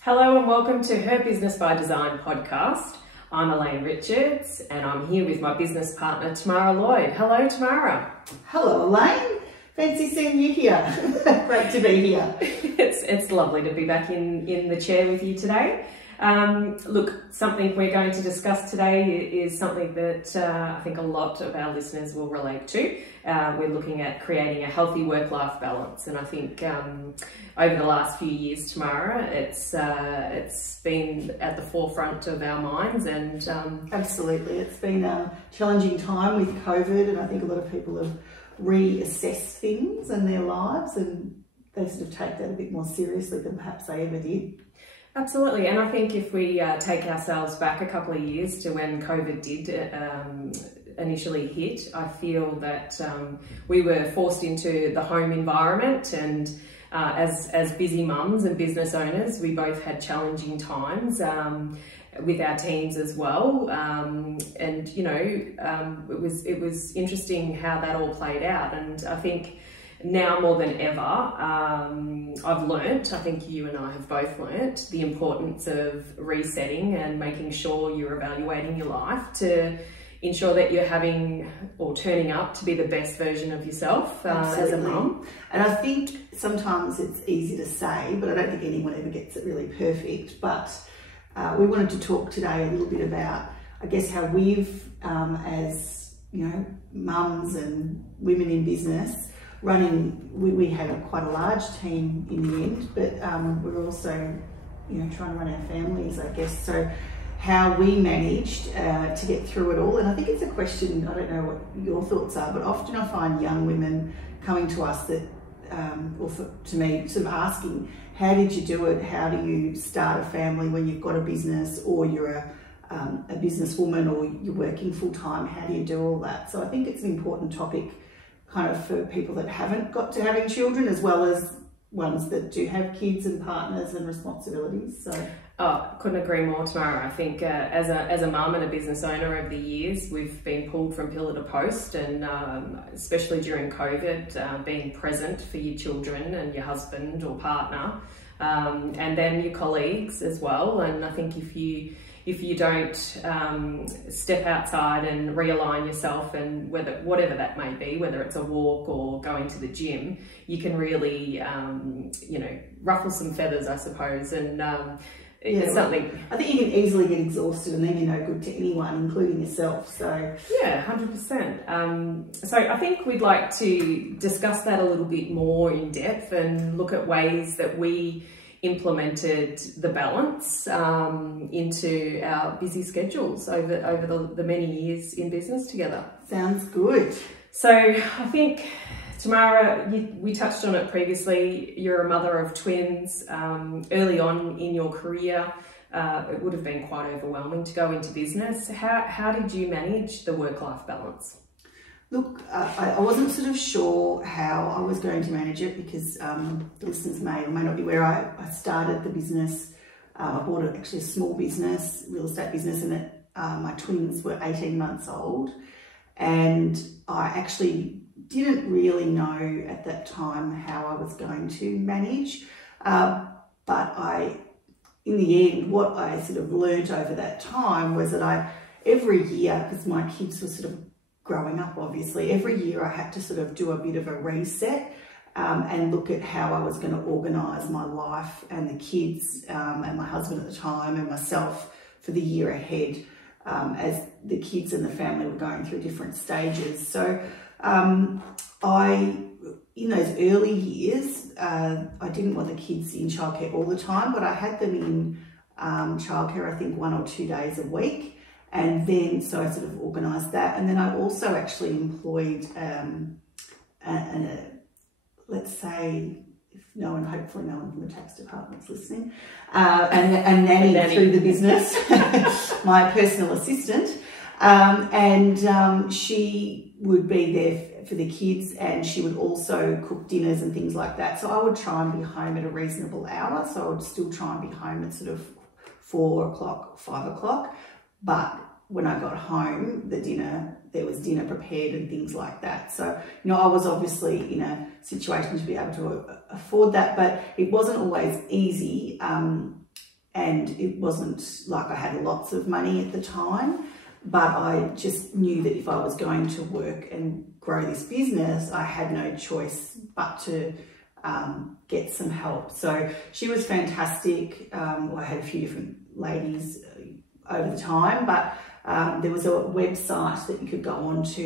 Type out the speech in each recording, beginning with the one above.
Hello and welcome to Her Business by Design podcast. I'm Elaine Richards and I'm here with my business partner Tamara Lloyd. Hello Tamara. Hello Elaine, fancy seeing you here. Great to be here. It's lovely to be back in the chair with you today. Look, something we're going to discuss today is something that I think a lot of our listeners will relate to. We're looking at creating a healthy work-life balance, and I think over the last few years, Tamara, it's been at the forefront of our minds. And absolutely, it's been a challenging time with COVID, and I think a lot of people have reassessed things in their lives, and they sort of take that a bit more seriously than perhaps they ever did. Absolutely, and I think if we take ourselves back a couple of years to when COVID did initially hit, I feel that we were forced into the home environment, and as busy mums and business owners, we both had challenging times with our teams as well, and you know, it was interesting how that all played out. And I think now more than ever, I've learnt, I think you and I have both learnt, the importance of resetting and making sure you're evaluating your life to ensure that you're having or turning up to be the best version of yourself as a mum. And I think sometimes it's easy to say, but I don't think anyone ever gets it really perfect. But we wanted to talk today a little bit about, I guess, how we've, as you know, mums and women in business, we had quite a large team in the end, but we're also, you know, trying to run our families, I guess. So how we managed to get through it all. And I think it's a question, I don't know what your thoughts are, but often I find young women coming to us that, to me, sort of asking, how did you do it? How do you start a family when you've got a business, or you're a businesswoman, or you're working full time? How do you do all that? So I think it's an important topic kind of for people that haven't got to having children, as well as ones that do have kids and partners and responsibilities. So couldn't agree more, Tamara. I think as a mum and a business owner over the years, we've been pulled from pillar to post, and especially during COVID, being present for your children and your husband or partner, and then your colleagues as well. And I think if you don't step outside and realign yourself, and whatever that may be, whether it's a walk or going to the gym, you can really, you know, ruffle some feathers, I suppose. And it's something. I think you can easily get exhausted, and then you're no good to anyone, including yourself. So yeah, 100%. So I think we'd like to discuss that a little bit more in depth and look at ways that we implemented the balance into our busy schedules over the many years in business together. Sounds good. So I think, Tamara, we touched on it previously. You're a mother of twins. Early on in your career, it would have been quite overwhelming to go into business. How did you manage the work-life balance? Look, I wasn't sort of sure how I was going to manage it, because the listeners may or may not be aware, I started the business. I bought actually a small business, real estate business, and my twins were 18 months old. And I actually didn't really know at that time how I was going to manage. But in the end, what I sort of learnt over that time was that every year, because my kids were sort of growing up, obviously, every year I had to sort of do a bit of a reset and look at how I was going to organise my life and the kids and my husband at the time and myself for the year ahead, as the kids and the family were going through different stages. So in those early years, I didn't want the kids in childcare all the time, but I had them in childcare, I think 1 or 2 days a week. And then, so I sort of organised that. And then I also actually employed, let's say, hopefully no one from the tax department's listening, a nanny through the business, my personal assistant. She would be there for the kids, and she would also cook dinners and things like that. So I would try and be home at a reasonable hour. So I would still try and be home at sort of 4 o'clock, 5 o'clock. But when I got home, there was dinner prepared and things like that. So, you know, I was obviously in a situation to be able to afford that, but it wasn't always easy and it wasn't like I had lots of money at the time, but I just knew that if I was going to work and grow this business, I had no choice but to get some help. So she was fantastic. I had a few different ladies over the time, but there was a website that you could go on to.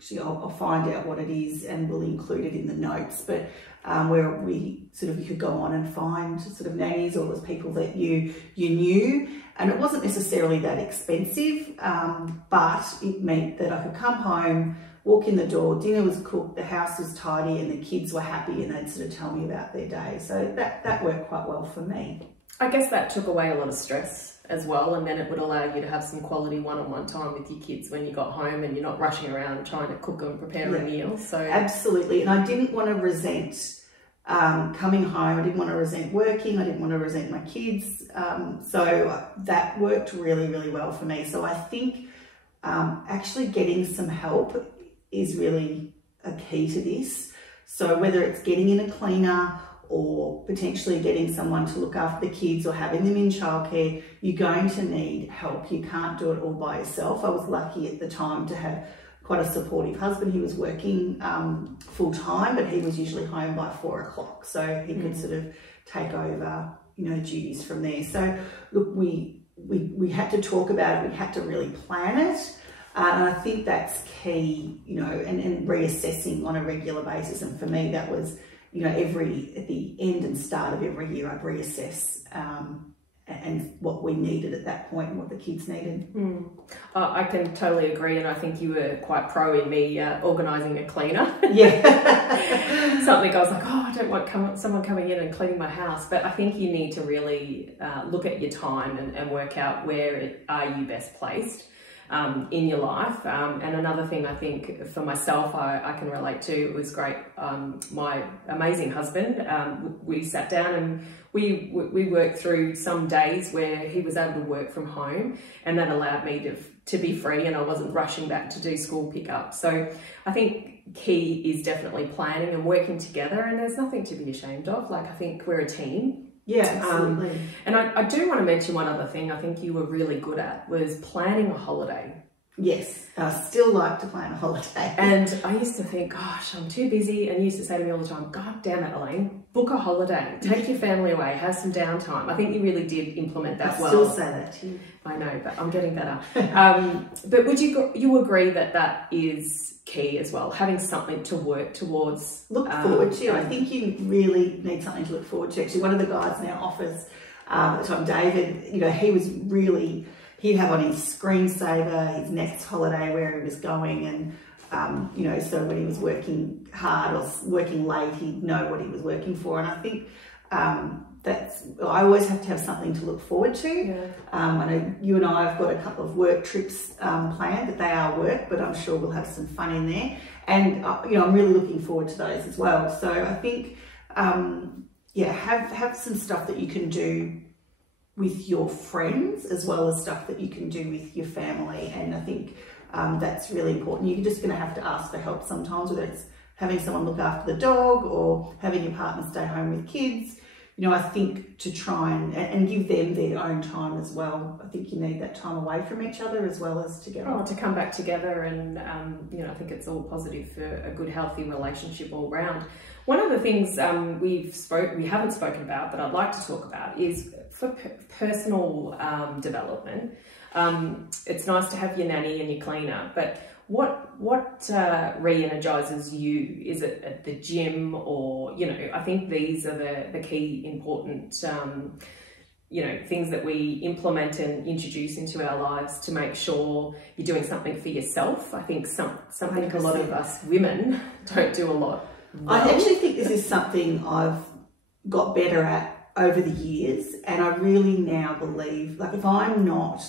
Actually, I'll find out what it is and we'll include it in the notes, but where we you could go on and find sort of nannies, or was people that you knew, and it wasn't necessarily that expensive, but it meant that I could come home, walk in the door, dinner was cooked, the house was tidy, and the kids were happy, and they'd sort of tell me about their day. So that worked quite well for me. I guess that took away a lot of stress as well, and then it would allow you to have some quality one-on-one time with your kids when you got home, and you're not rushing around trying to cook and prepare a meal. So absolutely, and I didn't want to resent coming home. I didn't want to resent working. I didn't want to resent my kids. So that worked really, really well for me. So I think actually getting some help is really a key to this. So whether it's getting in a cleaner or potentially getting someone to look after the kids or having them in childcare, you're going to need help. You can't do it all by yourself. I was lucky at the time to have quite a supportive husband. He was working full time, but he was usually home by 4 o'clock. So he could sort of take over, duties from there. So look, we had to talk about it. We had to really plan it. And I think that's key, and reassessing on a regular basis. And for me, that was, at the end and start of every year, I'd reassess and what we needed at that point and what the kids needed. I can totally agree, and I think you were quite pro in me organising a cleaner. Yeah. Something I was like, I don't want someone coming in and cleaning my house, but I think you need to really look at your time and work out where are you best placed in your life. And another thing I think for myself I can relate to, it was great, my amazing husband, we sat down and we worked through some days where he was able to work from home, and that allowed me to be free, and I wasn't rushing back to do school pickup. So I think key is definitely planning and working together, and there's nothing to be ashamed of. Like, I think we're a team. Yeah, absolutely. And I do want to mention one other thing I think you were really good at, was planning a holiday. Yes, I still like to plan a holiday. And I used to think, gosh, I'm too busy, and you used to say to me all the time, God damn it, Elaine, book a holiday, take your family away, have some downtime. I think you really did implement that well. I still say that to you. I know, but I'm getting better. But would you agree that is key as well, having something to work towards? Look forward to. I think you really need something to look forward to. Actually, one of the guys in our office at the time, David, he was really, he'd have on his screensaver his next holiday, where he was going, and so when he was working hard or working late, he'd know what he was working for. And I think I always have to have something to look forward to. Yeah. I know you and I have got a couple of work trips planned, but they are work, but I'm sure we'll have some fun in there. And I'm really looking forward to those as well. So I think have some stuff that you can do with your friends, as well as stuff that you can do with your family. And I think that's really important. You're just going to have to ask for help sometimes, whether it's having someone look after the dog or having your partner stay home with kids. I think to try and give them their own time as well. I think you need that time away from each other as well as together. To come back together, and I think it's all positive for a good, healthy relationship all round. One of the things we haven't spoken about, but I'd like to talk about, is for personal development. It's nice to have your nanny and your cleaner, but what re-energizes you? Is it at the gym, or I think these are the key important things that we implement and introduce into our lives to make sure you're doing something for yourself. I think something 100%. A lot of us women don't do a lot. Well. I actually think this is something I've got better at over the years, and I really now believe, like, if I'm not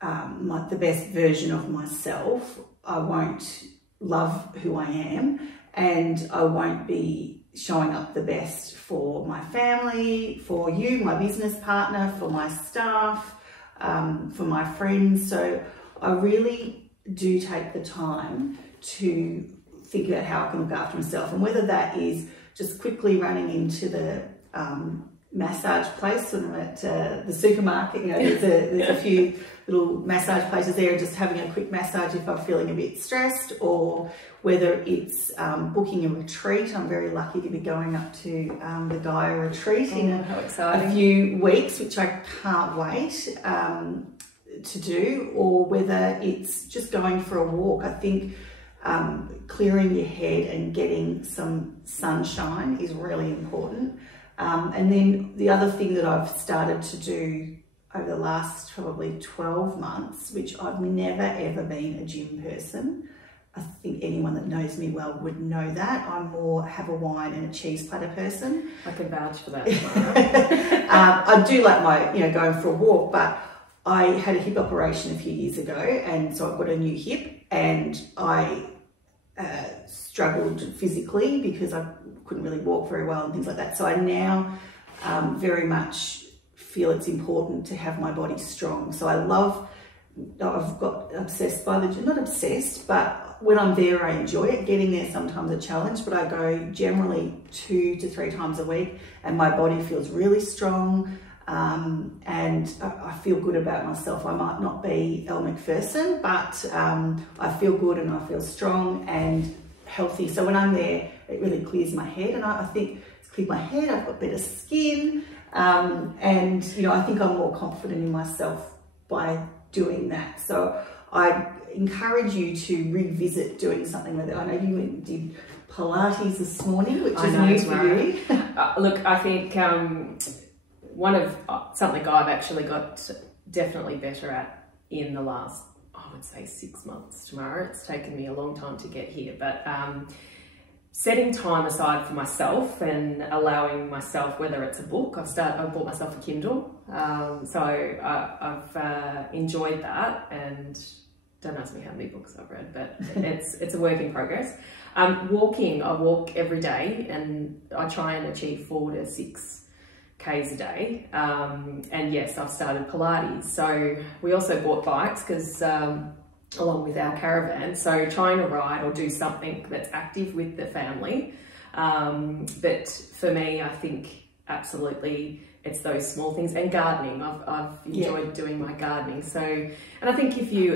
the best version of myself, I won't love who I am, and I won't be showing up the best for my family, for you, my business partner, for my staff, for my friends. So I really do take the time to think about how I can look after myself, and whether that is just quickly running into the massage place when I'm at the supermarket. You know, there's a few little massage places there, just having a quick massage if I'm feeling a bit stressed, or whether it's booking a retreat. I'm very lucky to be going up to the Gaia retreat in a few weeks, which I can't wait to do, or whether it's just going for a walk. I think clearing your head and getting some sunshine is really important. And then the other thing that I've started to do over the last probably 12 months, which I've never ever been a gym person. I think anyone that knows me well would know that. I'm more have a wine and a cheese platter person. I can vouch for that. I do like my, going for a walk, but I had a hip operation a few years ago, and so I've got a new hip, and I struggled physically because I couldn't really walk very well and things like that. So I now very much feel it's important to have my body strong. So I've got obsessed by the gym, not obsessed, but when I'm there, I enjoy it. Getting there sometimes a challenge, but I go generally 2 to 3 times a week, and my body feels really strong. And I feel good about myself. I might not be Elle Macpherson, but I feel good and I feel strong and healthy. So when I'm there, it really clears my head, and I think it's cleared my head. I've got better skin, and I think I'm more confident in myself by doing that. So I encourage you to revisit doing something like that. I know you went and did Pilates this morning, which is new for you. Look, I think something I've actually got definitely better at in the last, I would say, 6 months, Tamara. It's taken me a long time to get here, but setting time aside for myself and allowing myself, whether it's a book, I've bought myself a Kindle, so I've enjoyed that, and don't ask me how many books I've read, but it's a work in progress. Walking, I walk every day, and I try and achieve 4 to 6 Ks a day, and yes, I've started Pilates. So we also bought bikes because along with our caravan, so trying to ride or do something that's active with the family. But for me, I think absolutely it's those small things, and gardening. I've enjoyed doing my gardening. So, and I think if you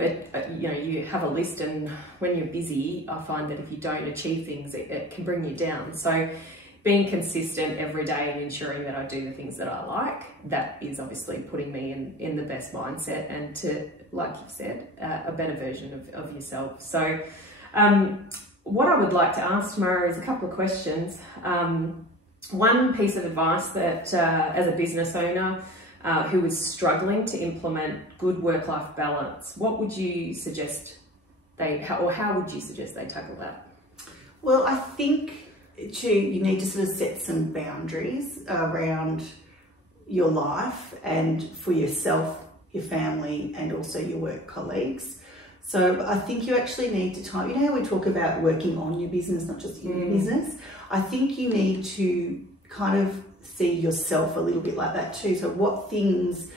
have a list, and when you're busy, I find that if you don't achieve things, it can bring you down. So being consistent every day and ensuring that I do the things that I like, that is obviously putting me in the best mindset, and to, like you've said, a better version of yourself. So what I would like to ask Tamara is a couple of questions. One piece of advice that as a business owner who is struggling to implement good work-life balance, what would you suggest how would you suggest they tackle that? Well, I think you need to sort of set some boundaries around your life and for yourself, your family, and also your work colleagues. So I think you actually need to how we talk about working on your business, not just in your business. I think you need to kind of see yourself a little bit like that too. So what things,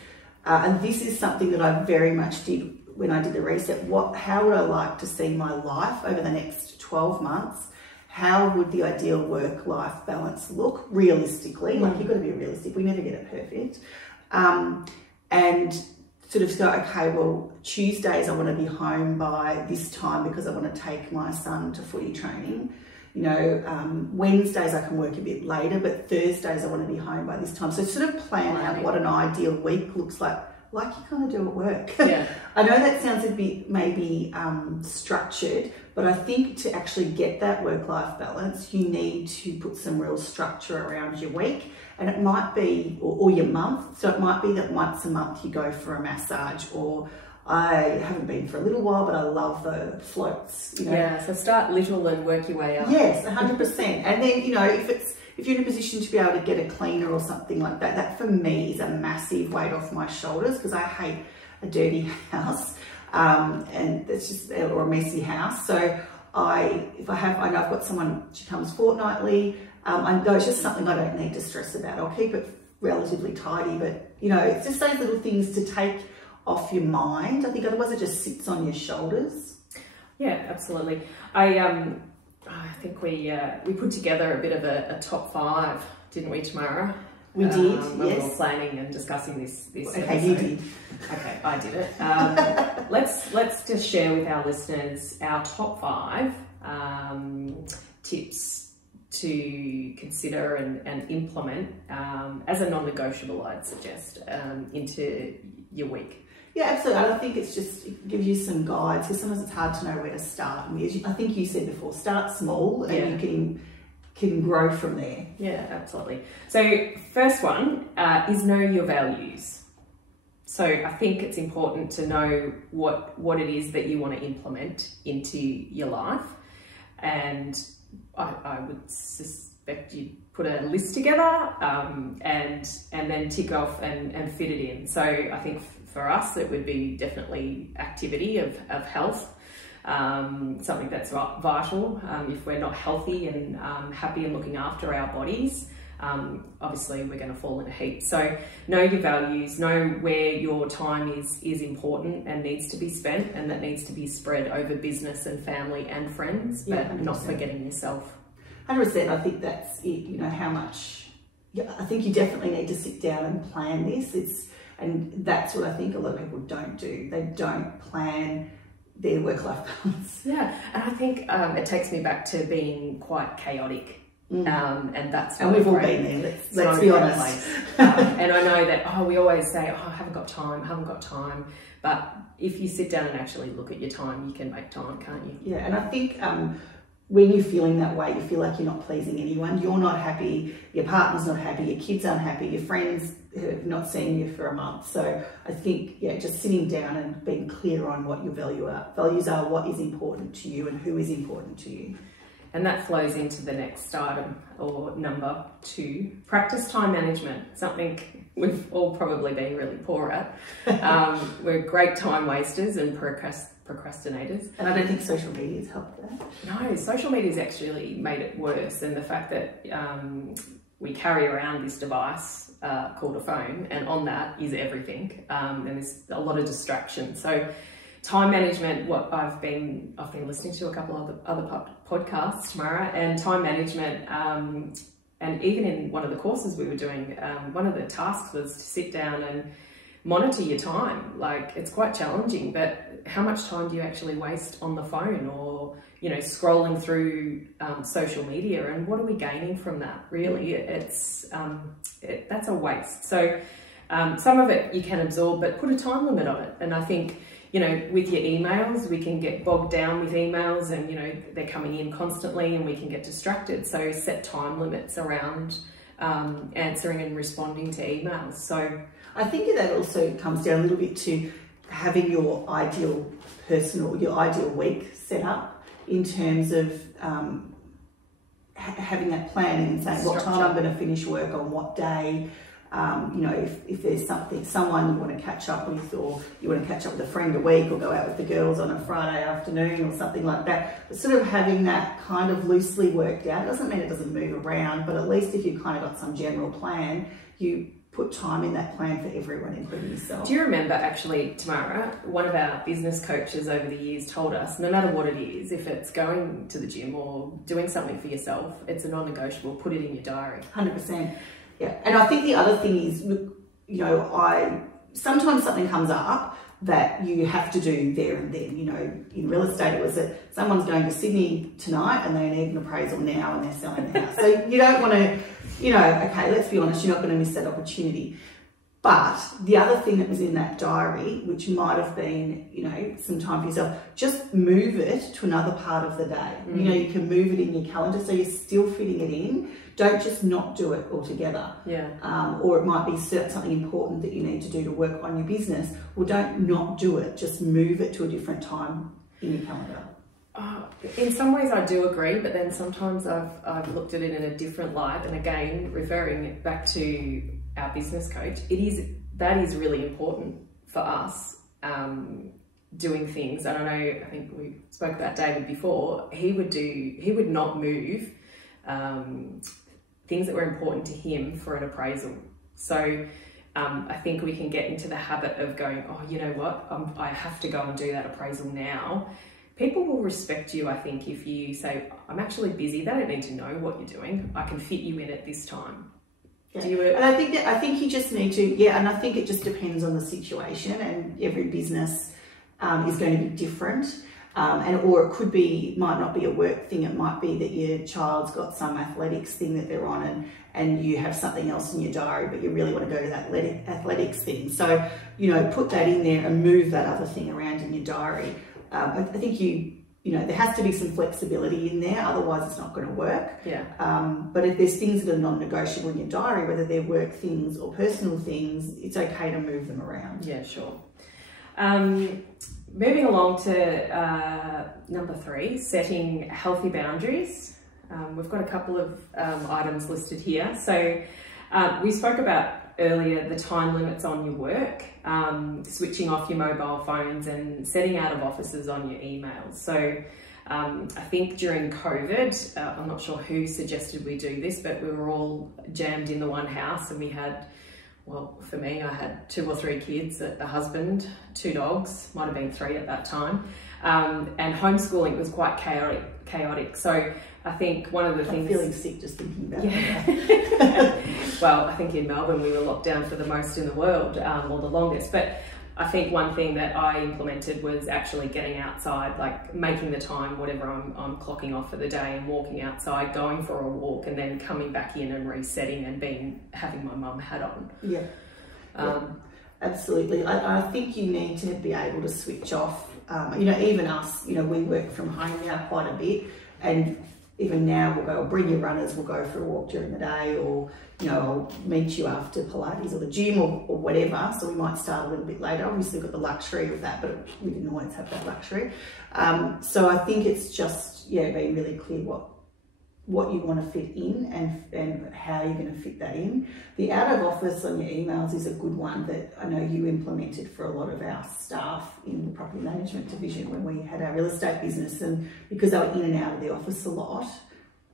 and this is something that I very much did when I did the reset, how would I like to see my life over the next 12 months? How would the ideal work-life balance look realistically? Like, you've got to be realistic. We never get it perfect. And sort of go, okay, well, Tuesdays I want to be home by this time because I want to take my son to footy training. Wednesdays I can work a bit later, but Thursdays I want to be home by this time. So sort of plan out what an ideal week looks like you kind of do at work. Yeah. I know that sounds a bit maybe structured, but I think to actually get that work-life balance, you need to put some real structure around your week. And it might be, or your month. So it might be that once a month you go for a massage, or I haven't been for a little while, but I love the floats. Yeah, so start little and work your way up. Yes, 100%. And then, if you're in a position to be able to get a cleaner or something like that, that for me is a massive weight off my shoulders, because I hate a dirty house, and it's just, or a messy house. So I know I've got someone, she comes fortnightly. I know it's just something I don't need to stress about. I'll keep it relatively tidy, but it's just those little things to take off your mind. I think otherwise it just sits on your shoulders. Yeah, absolutely. I think we put together a bit of a top 5, didn't we, Tamara? We did, when we were yes. planning and discussing this Okay, episode. you did. Okay, I did it. Let's just share with our listeners our top 5 tips to consider and implement as a non-negotiable, I'd suggest, into your week. Yeah, absolutely. I think it gives you some guides, because sometimes it's hard to know where to start. I think you said before, start small and you can grow from there. Yeah, absolutely. So first one is know your values. So I think it's important to know what it is that you want to implement into your life. And I would suspect you'd put a list together and then tick off and fit it in. So I think for us, it would be definitely activity of health. Something that's vital. If we're not healthy and happy and looking after our bodies, obviously we're going to fall in a heap. So know your values, know where your time is important and needs to be spent, and that needs to be spread over business and family and friends, but 100%. Not forgetting yourself. 100%. I think that's it. You know how much. Yeah, I think you definitely need to sit down and plan this. And that's what I think a lot of people don't do. They don't plan their work-life balance. Yeah, and I think it takes me back to being quite chaotic. And that's and we've all been there, let's be honest. And I know that we always say, I haven't got time, but if you sit down and actually look at your time, you can make time, can't you? Yeah, and I think when you're feeling that way, you feel like you're not pleasing anyone, you're not happy, your partner's not happy, your kids aren't happy, your friends have not seen you for a month. So I think, just sitting down and being clear on what your values are, what is important to you and who is important to you. And that flows into the next item, or number 2, practice time management, something we've all probably been really poor at. We're great time wasters and procrastinators. And I don't think social media's helped that. No, social media's actually made it worse, and the fact that we carry around this device called a phone, and on that is everything, and there's a lot of distraction. So time management, what I've been listening to a couple of other podcasts, Tamara, and time management, and even in one of the courses we were doing, one of the tasks was to sit down and monitor your time. Like, it's quite challenging, but how much time do you actually waste on the phone or, scrolling through social media, and what are we gaining from that? Really, that's a waste. So some of it you can absorb, but put a time limit on it. And I think, with your emails, we can get bogged down with emails, and, they're coming in constantly and we can get distracted. So set time limits around answering and responding to emails. So I think that also comes down a little bit to having your ideal week set up, in terms of having that planning and saying what time I'm going to finish work on what day. If there's someone you want to catch up with, or you want to catch up with a friend a week, or go out with the girls on a Friday afternoon or something like that. But sort of having that kind of loosely worked out doesn't mean it doesn't move around, but at least if you've kind of got some general plan, you put time in that plan for everyone, including yourself. Do you remember, actually, Tamara, one of our business coaches over the years told us, no matter what it is, if it's going to the gym or doing something for yourself, it's a non-negotiable, put it in your diary. 100%. Yeah, and I think the other thing is, sometimes something comes up that you have to do there and then. In real estate, it was that someone's going to Sydney tonight and they need an appraisal now and they're selling the house. So you don't want to, okay, let's be honest, you're not going to miss that opportunity. But the other thing that was in that diary, which might have been, some time for yourself, just move it to another part of the day. You can move it in your calendar so you're still fitting it in. Don't just not do it altogether. Yeah. Or it might be something important that you need to do to work on your business. Well, don't not do it. Just move it to a different time in your calendar. In some ways I do agree, but then sometimes I've looked at it in a different light. And again, referring it back to our business coach, that is really important for us, doing things. And I think we spoke about David before. He would not move things that were important to him for an appraisal. So I think we can get into the habit of going, you know what, I have to go and do that appraisal now. People will respect you, I think, if you say, I'm actually busy, they don't need to know what you're doing. I can fit you in at this time. Yeah. Do you? And I think you just need to, and I think it just depends on the situation, and every business is going to be different. Or it could be, might not be a work thing, it might be that your child's got some athletics thing that they're on, and you have something else in your diary, but you really want to go to that athletics thing. So, you know, put that in there and move that other thing around in your diary. I think you know, there has to be some flexibility in there, otherwise it's not going to work. Yeah. But if there's things that are non-negotiable in your diary, whether they're work things or personal things, it's okay to move them around. Yeah, sure. Moving along to number 3, setting healthy boundaries. We've got a couple of items listed here. So we spoke about earlier the time limits on your work, switching off your mobile phones and setting out of offices on your emails. So I think during COVID, I'm not sure who suggested we do this, but we were all jammed in the one house, and we had, well, for me, I had 2 or 3 kids, a husband, 2 dogs, might have been 3 at that time. And homeschooling was quite chaotic. So I think one of the things... I'm feeling sick just thinking about it. Well, I think in Melbourne we were locked down for the most in the world, or the longest. But I think one thing that I implemented was actually getting outside, like making the time, whatever I'm clocking off for the day, and walking outside, going for a walk, and then coming back in and resetting and having my mum hat on. Yeah. Absolutely. I think you need to be able to switch off. You know, even us, you know, we work from home now quite a bit, and even now we'll go, bring your runners, we'll go for a walk during the day, or, you know, I'll meet you after Pilates or the gym or whatever. So we might start a little bit later. Obviously we've got the luxury of that, but we didn't always have that luxury. So I think it's just, being really clear what you want to fit in and how you're going to fit that in. The out of office on your emails is a good one that I know you implemented for a lot of our staff in the property management division when we had our real estate business, and because they were in and out of the office a lot,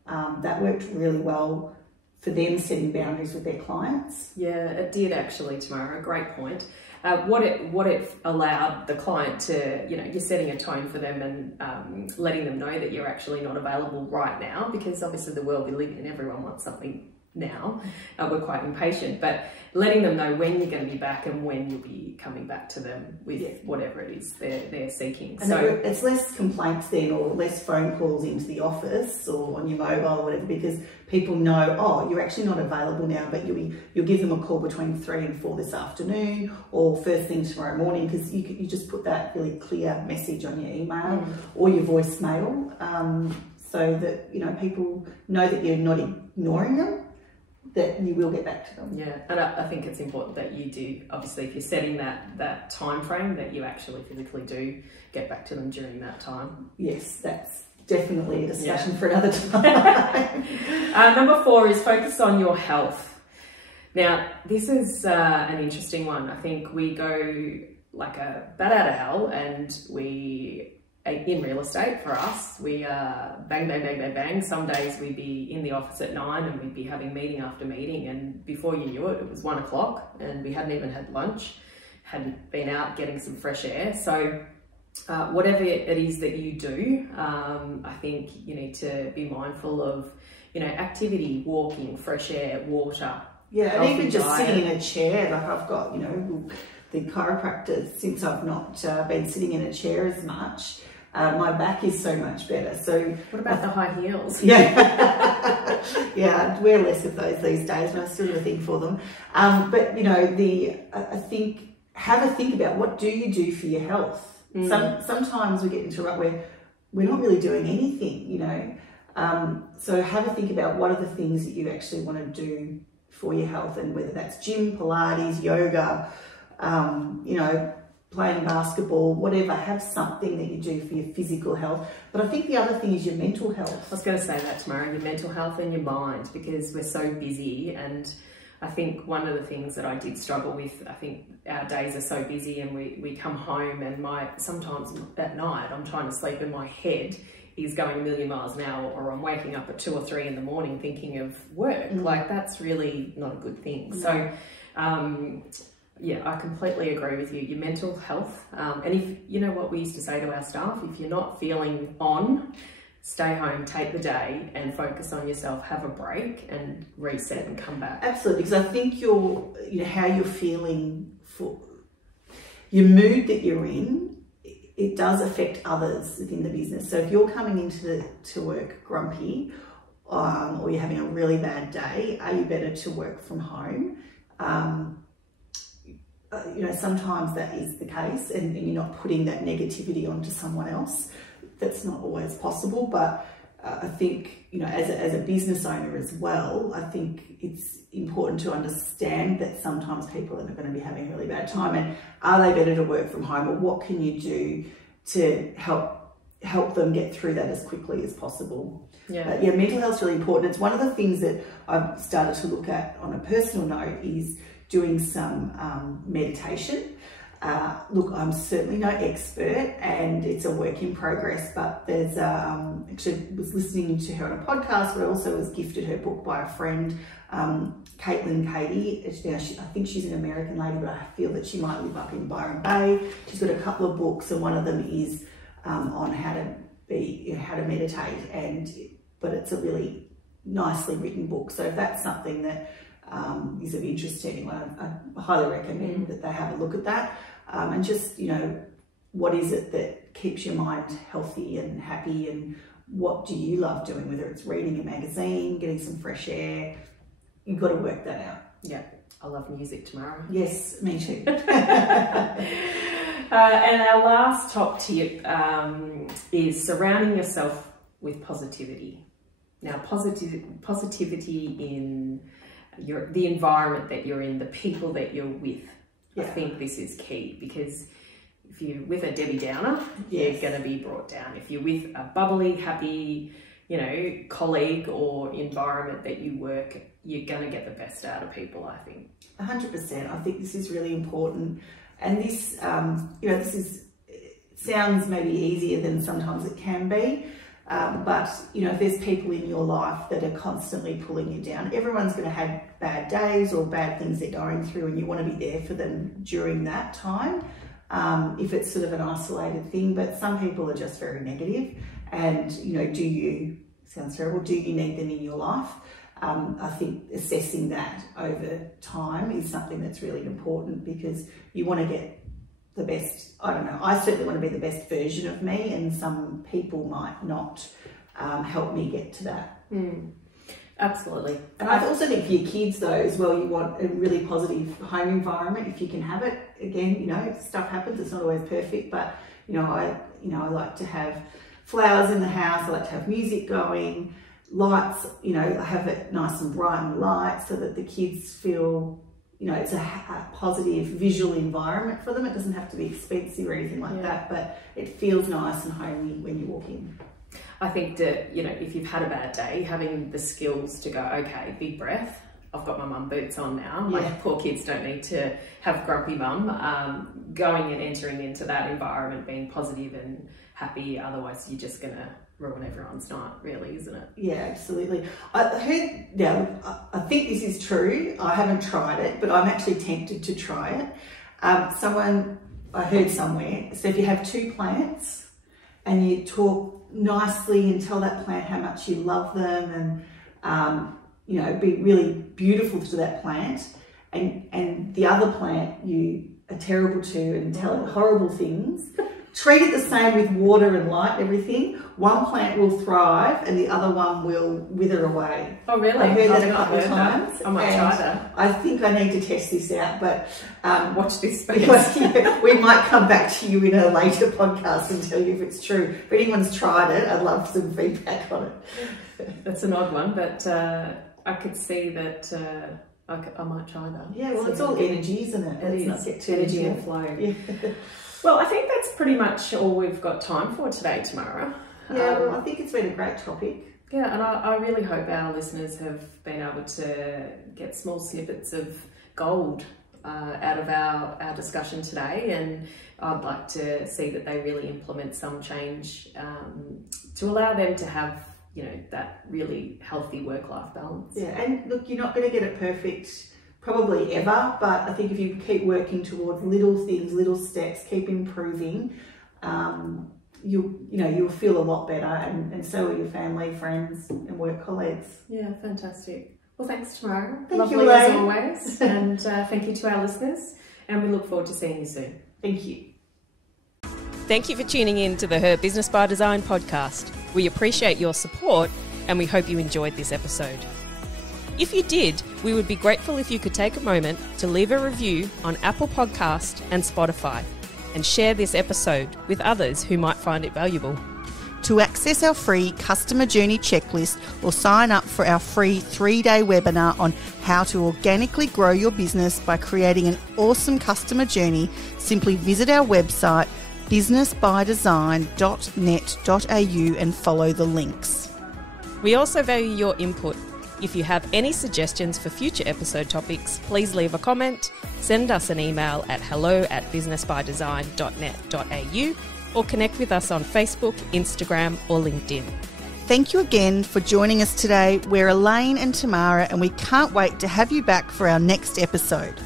that worked really well for them setting boundaries with their clients. Yeah, it did actually, Tamara, great point. What it allowed the client to, you know, you're setting a tone for them and letting them know that you're actually not available right now, because obviously the world we live in, everyone wants something now. We're quite impatient, but letting them know when you're going to be back and when you'll be coming back to them with whatever it is they're seeking. And so it's less complaints then, or less phone calls into the office or on your mobile or whatever, because people know, oh, you're actually not available now, but you'll give them a call between 3 and 4 this afternoon or first thing tomorrow morning, because you just put that really clear message on your email or your voicemail, so that, you know, people know that you're not ignoring them, that you will get back to them. Yeah, and I think it's important that you do, obviously, if you're setting that time frame, that you actually physically do get back to them during that time. Yes, that's definitely a discussion for another time. Number 4 is focus on your health. Now, this is an interesting one. I think we go like a bat out of hell, and in real estate for us, we bang, bang, bang, bang, bang. Some days we'd be in the office at 9 and we'd be having meeting after meeting, and before you knew it, it was 1 o'clock and we hadn't even had lunch, hadn't been out getting some fresh air. So whatever it is that you do, I think you need to be mindful of, you know, activity, walking, fresh air, water. Yeah, and even just sitting in a chair, like I've got, you know, the chiropractor, since I've not been sitting in a chair as much, my back is so much better. So what about the high heels? Yeah, yeah, I wear less of those these days, but I still have a thing for them. But you know, I think have a think about what do you do for your health. Sometimes we get into a rut where we're not really doing anything, you know. So have a think about what are the things that you actually want to do for your health, and whether that's gym, Pilates, yoga, you know, playing basketball, whatever. Have something that you do for your physical health. But I think the other thing is your mental health. I was going to say that, Tamara, your mental health and your mind, because we're so busy. And I think one of the things that I did struggle with, I think our days are so busy, and we come home and sometimes at night I'm trying to sleep and my head is going a million miles an hour, or I'm waking up at 2 or 3 in the morning thinking of work. Like, that's really not a good thing. So yeah, I completely agree with you. Your mental health, and if you know what we used to say to our staff, if you're not feeling on, stay home, take the day and focus on yourself, have a break and reset and come back. Absolutely, because I think how you're feeling, for your mood that you're in, it does affect others within the business. So if you're coming into work grumpy, or you're having a really bad day, are you better to work from home? Sometimes that is the case, and you're not putting that negativity onto someone else. That's not always possible, but I think, as a business owner as well, I think it's important to understand that sometimes people are going to be having a really bad time, and are they better to work from home, or what can you do to help them get through that as quickly as possible? Mental health's really important. It's one of the things that I've started to look at on a personal note is doing some meditation. Look, I'm certainly no expert and it's a work in progress, but there's actually was listening to her on a podcast, but I also was gifted her book by a friend, Katie. I think she's an American lady, but I feel that she might live up in Byron Bay. She's got a couple of books, and one of them is on how to meditate, but it's a really nicely written book. So if that's something that is of interest to anyone, I highly recommend that they have a look at that. And just, what is it that keeps your mind healthy and happy, and what do you love doing, whether it's reading a magazine, getting some fresh air, you've got to work that out. Yeah, I love music tomorrow. Yes, me too. And our last top tip is surrounding yourself with positivity. Now, positivity in the environment that you're in, the people that you're with. I think this is key, because if you're with a Debbie Downer, you're going to be brought down. If you're with a bubbly, happy, colleague or environment that you work, you're going to get the best out of people, I think. 100%. I think this is really important. And this, sounds maybe easier than sometimes it can be. But if there's people in your life that are constantly pulling you down, everyone's going to have bad days or bad things they're going through, and you want to be there for them during that time. If it's sort of an isolated thing, but some people are just very negative, and sounds terrible, do you need them in your life? I think assessing that over time is something that's really important, because you want to get the best. I certainly want to be the best version of me, and some people might not help me get to that. Absolutely. And I also think for your kids though as well, you want a really positive home environment if you can have it. Again, stuff happens, it's not always perfect, but I like to have flowers in the house, I like to have music going, lights, I have it nice and bright and light so that the kids feel it's a positive visual environment for them. It doesn't have to be expensive or anything like that, but it feels nice and homey when you walk in. I think that, if you've had a bad day, having the skills to go, okay, big breath, I've got my mum boots on now. My poor kids don't need to have grumpy mum. Going and entering into that environment, being positive and happy, otherwise you're just going to ruin everyone's night, really, isn't it? Yeah, absolutely. I think this is true. I haven't tried it, but I'm actually tempted to try it. I heard somewhere, so if you have two plants and you talk nicely and tell that plant how much you love them, and be really beautiful to that plant, and the other plant you are terrible to and tell it horrible things, treat it the same with water and light and everything. One plant will thrive and the other one will wither away. Oh, really? I heard that a couple of times. I might try that. I think I need to test this out, but watch this space. We might come back to you in a later podcast and tell you if it's true. If anyone's tried it, I'd love some feedback on it. That's an odd one, but I could see that I might try that. Yeah, well, it's all energy, isn't it? Let's not get too energy and flow. Yeah. Well, I think that's pretty much all we've got time for today, Tamara. Yeah, well, I think it's been a great topic. Yeah, and I really hope our listeners have been able to get small snippets of gold out of our discussion today, and I'd like to see that they really implement some change to allow them to have that really healthy work-life balance. Yeah, and look, you're not going to get it perfect probably ever, but I think if you keep working towards little things, little steps, keep improving, you'll feel a lot better, and so will your family, friends, and work colleagues. Yeah, fantastic. Well, thanks, Tamara. Thank Lovely you, as Elaine. always. And thank you to our listeners. And we look forward to seeing you soon. Thank you. Thank you for tuning in to the Her Business by Design podcast. We appreciate your support and we hope you enjoyed this episode. If you did, we would be grateful if you could take a moment to leave a review on Apple Podcast and Spotify and share this episode with others who might find it valuable. To access our free customer journey checklist or sign up for our free 3-day webinar on how to organically grow your business by creating an awesome customer journey, simply visit our website businessbydesign.net.au and follow the links. We also value your input. If you have any suggestions for future episode topics, please leave a comment, send us an email at hello@businessbydesign.net.au or connect with us on Facebook, Instagram or LinkedIn. Thank you again for joining us today. We're Elaine and Tamara, and we can't wait to have you back for our next episode.